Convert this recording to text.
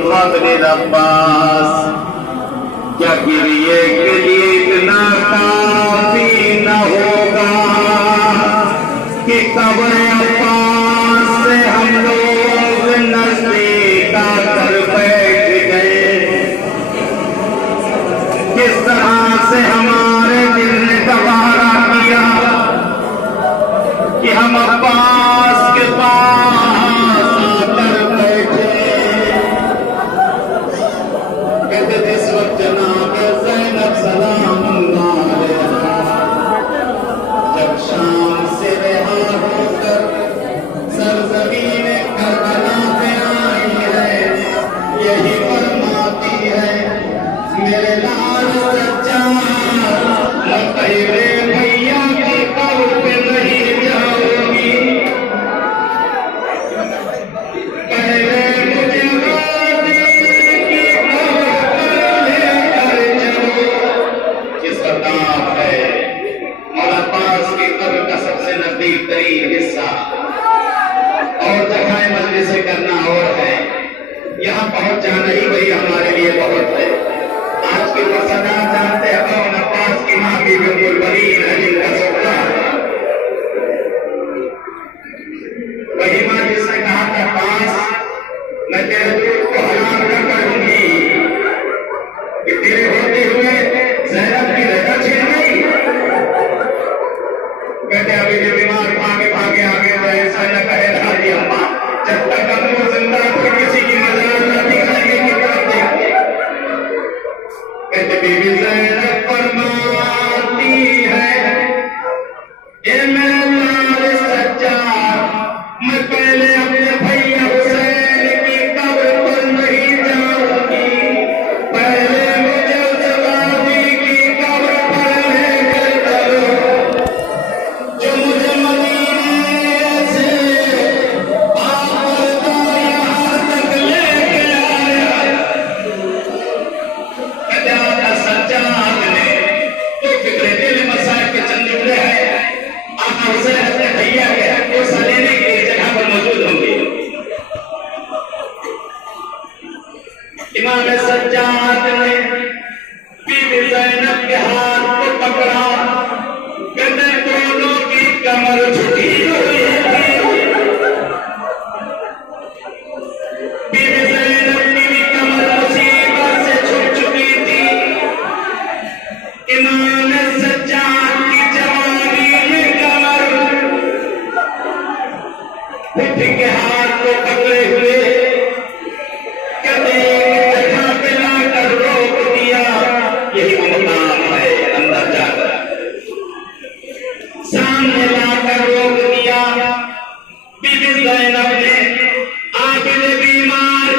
फज़ल अब्बास, क्या गिरिए के लिए इतना काफी न होगा कि कब्र अब्बास से हम लोग नजदीक आकर बैठ गए। किस तरह से हमारे दिल ने गवारा किया कि हम अब्बास के पास आकर बैठे। कहते थे इस वक्त जनाब ज़ैनब सलामुल्लाह अलैहा जब शाम से रहा होकर सरज़मीन करबला पे आई है, यही फरमाती है मेरे लाल सज्जाद तेरे भैया की कब्र पे नहीं जाऊंगी, पहले मुझे गाजी की कब्र पर लेकर चलो। जिसका नाम है मौला अब्बास की कब्र का सबसे नजदीक तरीन हिस्सा और जगह मजलिस करना और है, यहाँ पहुंच जाना ही वही हमारे लिए बहुत है। आज के मसला जानते हैं कौन? अब्बास की मां की बिल्कुल बरीन है जिनका सपना वही मां जिसने कहा था अब्बास मैं तेरे दूध को हलाल न करूंगी कि तेरे होते हुए ज़ैनब की रजा छिन गई। कहते अभी भी बीमार भागे भागे आगे तो ऐसा न कहे दादी अम्मा, जब तक हम वो जिंदा थे किसी की मजाक न दिखाइए कि तरफ देखिए। कहते बीबी ज़ैनब फरमाती है ये मेरे लाल सज्जाद, मैं पहले अपने भैया हुसैन की कब्र पर नहीं जाऊंगी, पहले मुझे उस गाजी की कब्र पर लेकर चलो जो मुझे मदीने से आकर यहाँ तक लेके आया। कहते सज्जाद ने तो फिक्रे दिल मसाइल के चंद जुड़े हैं, आका हुसैन अपने भैया के कोसा लेने के लिए जगह पर मौजूद होंगे। इमाम सज्जाद ने बीबी ज़ैनब के हाथ को पकड़ा, कहते दोनों की कमर झुकी हुई थी। बीबी ज़ैनब की भी कमर मुसीबत से झुक चुकी थी। इमाम सज्जाद की जवानी में कमर उठ के हाथ को पकड़े हुए कहते एक जगह पे लाकर रोक दिया। यही मुकाम है अंदर जाकर सामने लाकर रोक दिया। बीबी ज़ैनब ने आबिद बीमार